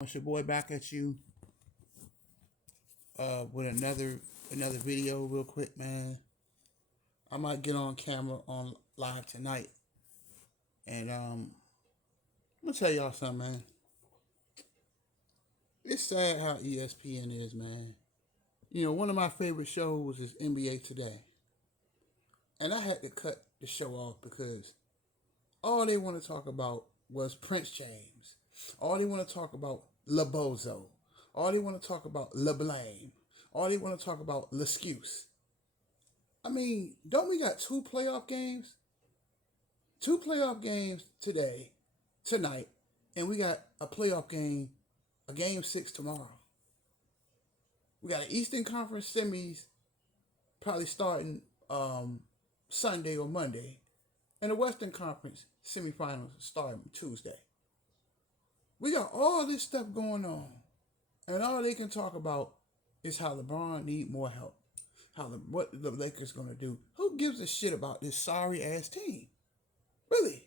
It's your boy back at you with another video real quick, man. I might get on camera on live tonight, and I'm gonna tell y'all something, man. It's sad how ESPN is, man. You know, one of my favorite shows is NBA Today, and I had to cut the show off because all they want to talk about was Prince James. All they want to talk about LeBozo. All they want to talk about LeBlame. All they want to talk about l'excuse. I mean, don't we got two playoff games? Two playoff games tonight, and we got a playoff game, a game 6 tomorrow. We got an Eastern Conference semis probably starting Sunday or Monday, and the Western Conference semifinals starting Tuesday. We got all this stuff going on, and all they can talk about is how LeBron need more help, what the Lakers gonna do. Who gives a shit about this sorry ass team? Really?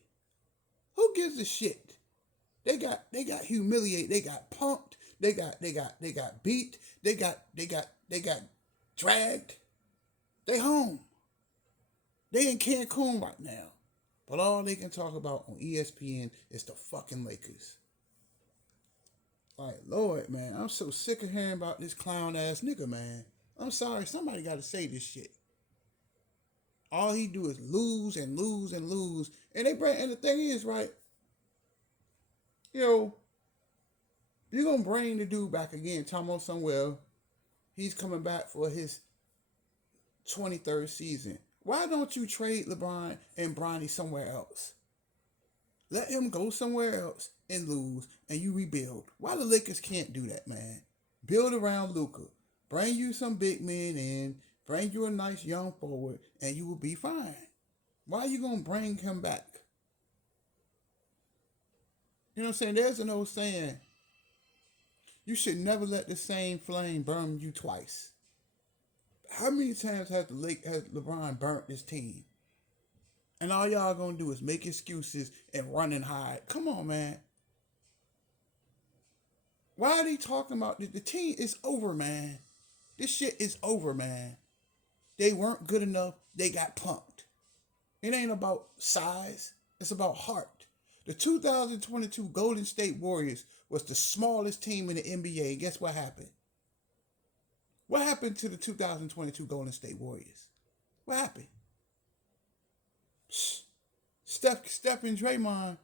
Who gives a shit? They got humiliated. They got punked. They got beat. They got dragged. They home. They in Cancun right now. But all they can talk about on ESPN is the fucking Lakers. Like, Lord, man, I'm so sick of hearing about this clown ass nigga, man. I'm sorry, somebody got to say this shit. All he do is lose and lose and lose, and the thing is, right? You know, you're gonna bring the dude back again, Tomo Samuel. He's coming back for his 23rd season. Why don't you trade LeBron and Bronny somewhere else? Let him go somewhere else and lose, and you rebuild. Why the Lakers can't do that, man? Build around Luka. Bring you some big men in. Bring you a nice young forward, and you will be fine. Why are you going to bring him back? You know what I'm saying? There's an old saying. You should never let the same flame burn you twice. How many times has LeBron burnt this team? And all y'all gonna do is make excuses and run and hide. Come on, man. Why are they talking about this? The team is over, man. This shit is over, man. They weren't good enough. They got punked. It ain't about size. It's about heart. The 2022 Golden State Warriors was the smallest team in the NBA. Guess what happened? What happened to the 2022 Golden State Warriors? What happened? Steph and Draymond,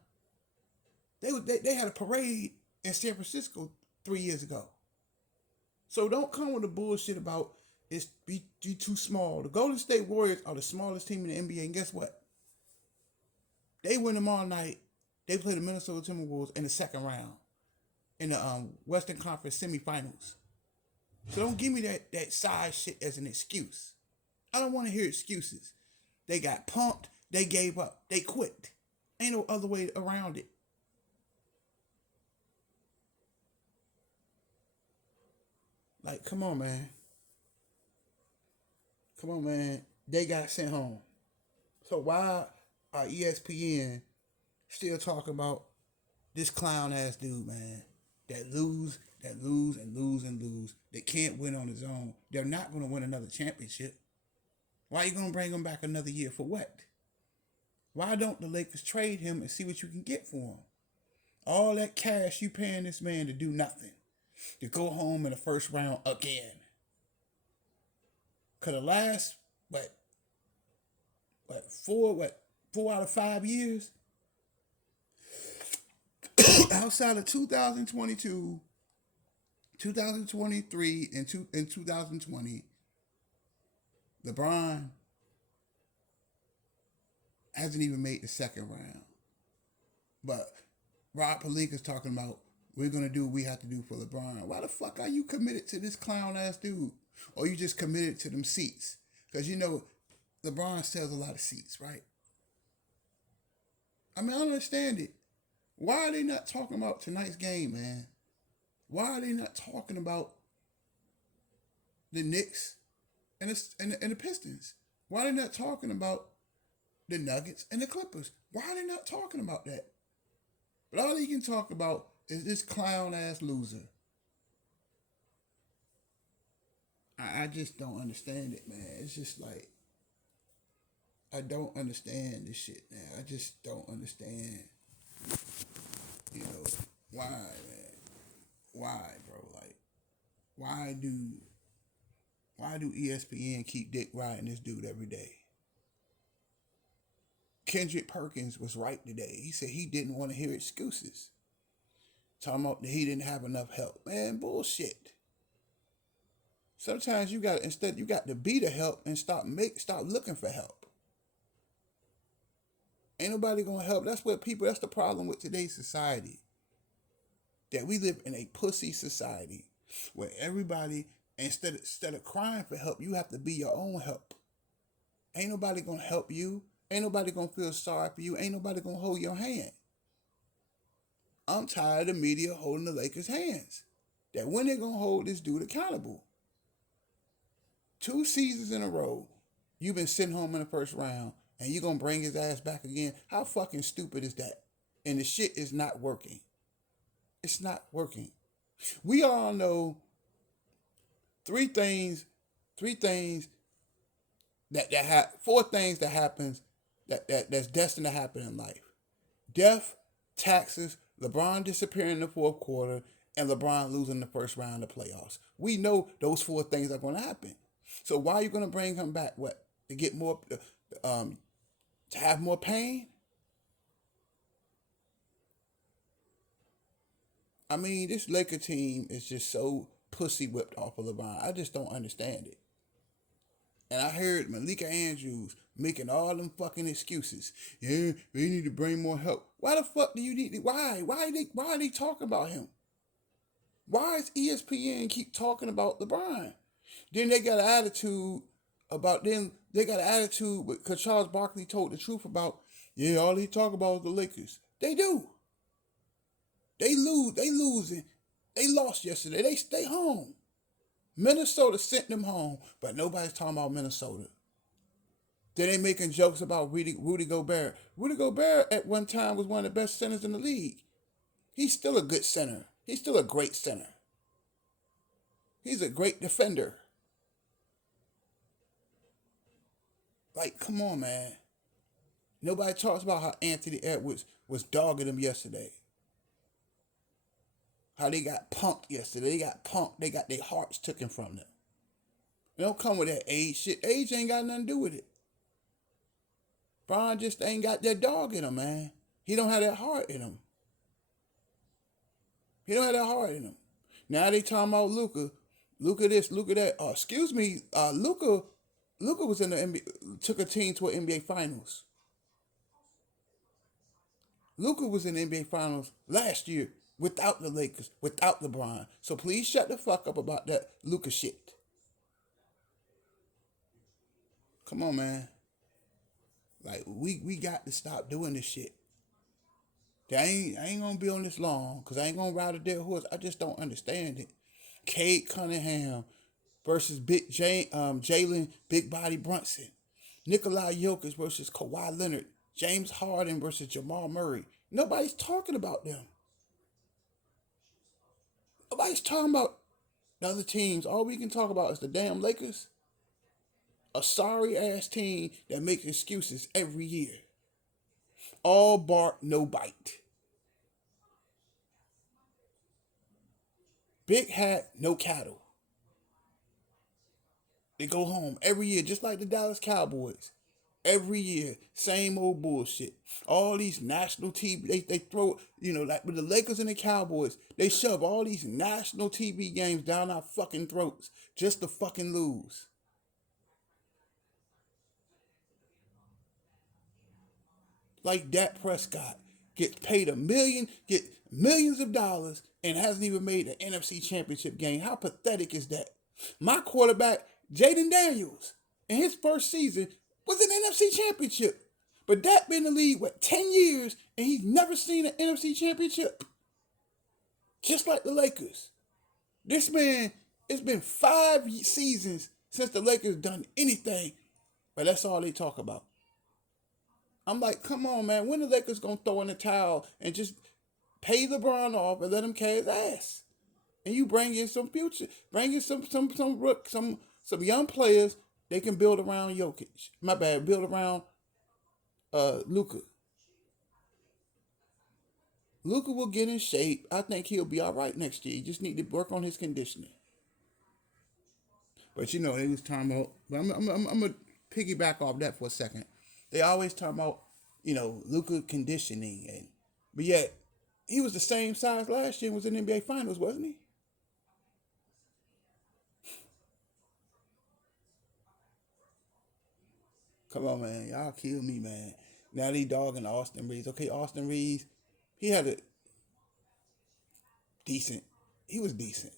they had a parade in San Francisco 3 years ago. So don't come with the bullshit about it's be too small. The Golden State Warriors are the smallest team in the NBA, and guess what? They win them all night. They play the Minnesota Timberwolves in the second round in the Western Conference semifinals. So don't give me that size shit as an excuse. I don't want to hear excuses. They got pumped. They gave up. They quit. Ain't no other way around it. Like, come on, man. Come on, man. They got sent home. So why are ESPN still talking about this clown ass dude, man? That lose and lose and lose. That can't win on his own. They're not going to win another championship. Why are you going to bring him back another year for what? Why don't the Lakers trade him and see what you can get for him? All that cash you paying this man to do nothing. To go home in the first round again. Cause the last, four out of 5 years? Outside of 2022, 2023, and 2020, LeBron hasn't even made the second round. But Rob Pelinka's talking about we're gonna do what we have to do for LeBron. Why the fuck are you committed to this clown ass dude? Or you just committed to them seats? Because you know LeBron sells a lot of seats, right? I mean, I don't understand it. Why are they not talking about tonight's game, man? Why are they not talking about the Knicks and the Pistons? Why are they not talking about the Nuggets and the Clippers? Why are they not talking about that? But all they can talk about is this clown ass loser. I just don't understand it, man. It's just like I don't understand this shit now. I just don't understand. You know why, man? Why, bro? Like, why do why do ESPN keep dick riding this dude every day? Kendrick Perkins was right today. He said he didn't want to hear excuses. Talking about that he didn't have enough help. Man, bullshit. Sometimes you got to be the help and stop looking for help. Ain't nobody gonna help. That's the problem with today's society. That we live in a pussy society where everybody instead of crying for help, you have to be your own help. Ain't nobody gonna help you. Ain't nobody gonna feel sorry for you. Ain't nobody gonna hold your hand. I'm tired of the media holding the Lakers' hands. That when they gonna hold this dude accountable? 2 seasons in a row, you've been sitting home in the first round, and you're gonna bring his ass back again. How fucking stupid is that? And the shit is not working. It's not working. We all know three things, three things four things that happens that's destined to happen in life: death, taxes, LeBron disappearing in the fourth quarter, and LeBron losing the first round of playoffs. We know those four things are going to happen. So why are you going to bring him back? What, to get more, to have more pain? I mean, this Laker team is just so pussy whipped off of LeBron. I just don't understand it. And I heard Malika Andrews making all them fucking excuses. Yeah, they need to bring more help. Why the fuck do you need to, why? Why are they talking about him? Why is ESPN keep talking about LeBron? Then they got an attitude about them. They got an attitude because Charles Barkley told the truth about, yeah, all he talk about is the Lakers. They do. They lose. They losing. They lost yesterday. They stay home. Minnesota sent them home, but nobody's talking about Minnesota. Then they making jokes about Rudy Gobert. Rudy Gobert at one time was one of the best centers in the league. He's still a good center. He's still a great center. He's a great defender. Like, come on, man. Nobody talks about how Anthony Edwards was dogging him yesterday. How they got punked yesterday. They got punked. They got their hearts taken from them. They don't come with that age shit. Age ain't got nothing to do with it. Bron just ain't got that dog in him, man. He don't have that heart in him. He don't have that heart in him. Now they talking about Luka. Luka this, Luka that. Excuse me, Luka was in the NBA, took a team to an NBA Finals. Luka was in the NBA Finals last year without the Lakers, without LeBron. So please shut the fuck up about that Luka shit. Come on, man. Like, we got to stop doing this shit. I ain't gonna be on this long because I ain't gonna ride a dead horse. I just don't understand it. Cade Cunningham versus Jalen Big Body Brunson. Nikolai Jokic versus Kawhi Leonard. James Harden versus Jamal Murray. Nobody's talking about them. Nobody's talking about the other teams. All we can talk about is the damn Lakers. A sorry ass team that makes excuses every year. All bark, no bite. Big hat, no cattle. They go home every year, just like the Dallas Cowboys. Every year, same old bullshit. All these national TV, they throw, like with the Lakers and the Cowboys, they shove all these national TV games down our fucking throats just to fucking lose. Like Dak Prescott gets paid get millions of dollars and hasn't even made an NFC championship game. How pathetic is that? My quarterback, Jaden Daniels, in his first season was an NFC championship. But Dak been in the league, 10 years, and he's never seen an NFC championship. Just like the Lakers. This man, it's been 5 seasons since the Lakers done anything, but that's all they talk about. I'm like, come on, man. When the Lakers gonna throw in the towel and just Pay LeBron off and let him carry his ass. And you bring in some future, bring in some young players they can build around Jokic. My bad, build around Luka. Luka will get in shape. I think he'll be all right next year. He just need to work on his conditioning. But you know, they was talking about. But I'm gonna piggyback off that for a second. They always talk about, Luka conditioning, but yet he was the same size last year and was in the NBA Finals, wasn't he? Come on, man, y'all kill me, man. Now they dogging Austin Reeves. Okay, Austin Reeves, he had a decent. He was decent,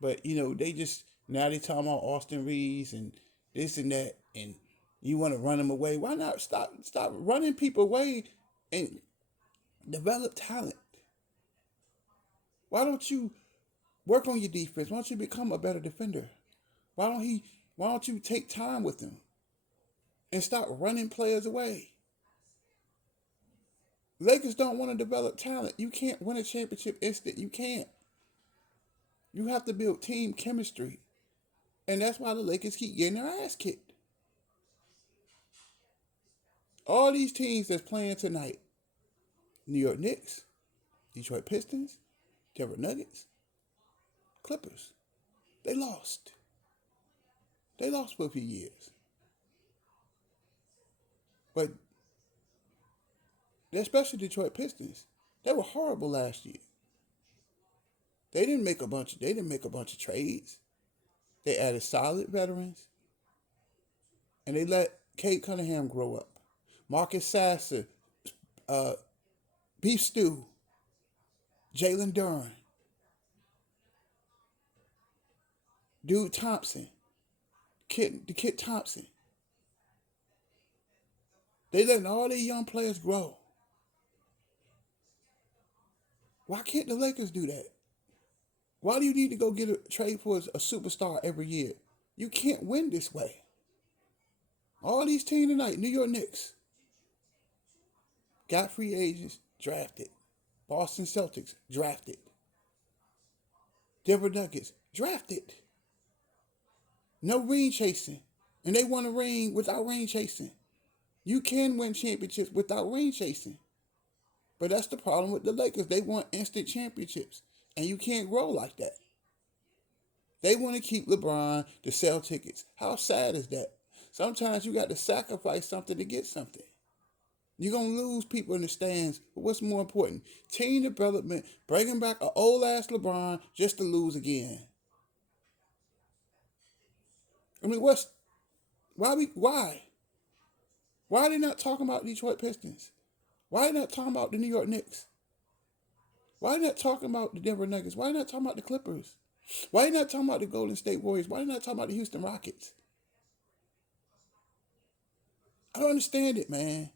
but they just now they talking about Austin Reeves and this and that, and you want to run him away. Why not stop running people away and develop talent? Why don't you work on your defense? Why don't you become a better defender? Why don't you take time with him and stop running players away? Lakers don't want to develop talent. You can't win a championship instant. You can't. You have to build team chemistry. And that's why the Lakers keep getting their ass kicked. All these teams that's playing tonight, New York Knicks, Detroit Pistons, Denver Nuggets, Clippers, they lost. They lost for a few years. But especially Detroit Pistons, they were horrible last year. They didn't make a bunch of trades. They added solid veterans. And they let Kate Cunningham grow up. Marcus Sasser, Beef Stew, Jalen Duren, Dude Thompson, the Kid Thompson. They letting all these young players grow. Why can't the Lakers do that? Why do you need to go get a trade for a superstar every year? You can't win this way. All these teams tonight, New York Knicks, got free agents, drafted. Boston Celtics, drafted. Denver Nuggets, drafted. No ring chasing. And they won a ring without ring chasing. You can win championships without ring chasing. But that's the problem with the Lakers. They want instant championships. And you can't grow like that. They want to keep LeBron to sell tickets. How sad is that? Sometimes you got to sacrifice something to get something. You're going to lose people in the stands. But what's more important? Team development, bringing back an old-ass LeBron just to lose again. I mean, why? Why are they not talking about Detroit Pistons? Why are they not talking about the New York Knicks? Why are they not talking about the Denver Nuggets? Why are they not talking about the Clippers? Why are they not talking about the Golden State Warriors? Why are they not talking about the Houston Rockets? I don't understand it, man.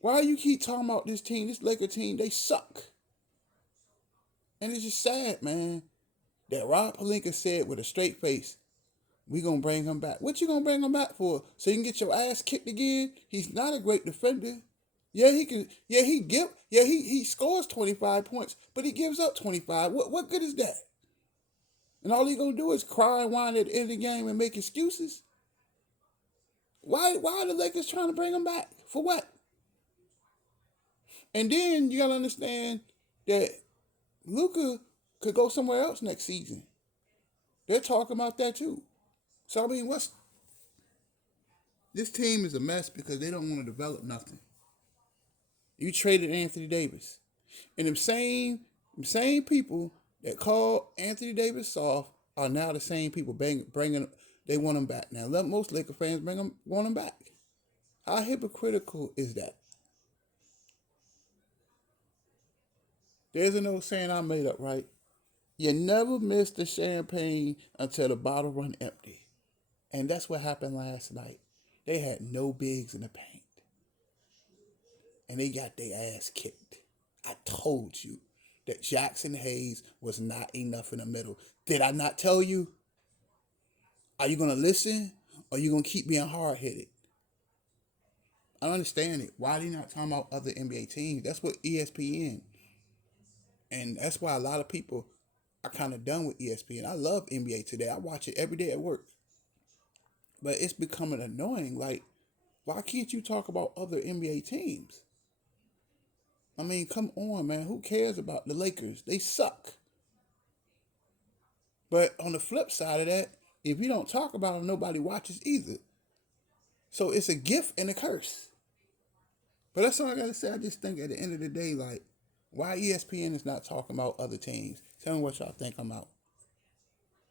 Why you keep talking about this team, this Laker team? They suck. And it's just sad, man, that Rob Pelinka said with a straight face, we gonna bring him back. What you gonna bring him back for? So you can get your ass kicked again? He's not a great defender. Yeah, he can. Yeah, he scores 25 points, but he gives up 25. What good is that? And all he gonna do is cry and whine at the end of the game and make excuses. Why are the Lakers trying to bring him back? For what? And then you gotta understand that Luka could go somewhere else next season. They're talking about that too. So I mean, this team is a mess because they don't want to develop nothing. You traded Anthony Davis, and them same people that called Anthony Davis soft are now the same people bringing. They want him back now. Most Laker fans want him back. How hypocritical is that? There's an old saying I made up, right? You never miss the champagne until the bottle run empty. And that's what happened last night. They had no bigs in the paint. And they got their ass kicked. I told you that Jackson Hayes was not enough in the middle. Did I not tell you? Are you going to listen or are you going to keep being hard-headed? I understand it. Why are they not talking about other NBA teams? That's what ESPN, and that's why a lot of people are kind of done with ESPN. I love NBA Today. I watch it every day at work, but it's becoming annoying. Like, why can't you talk about other NBA teams? I mean, come on, man. Who cares about the Lakers? They suck. But on the flip side of that, if you don't talk about them, nobody watches either. So it's a gift and a curse. But that's all I gotta say. I just think at the end of the day, like, why ESPN is not talking about other teams? Tell me what y'all think. I'm out.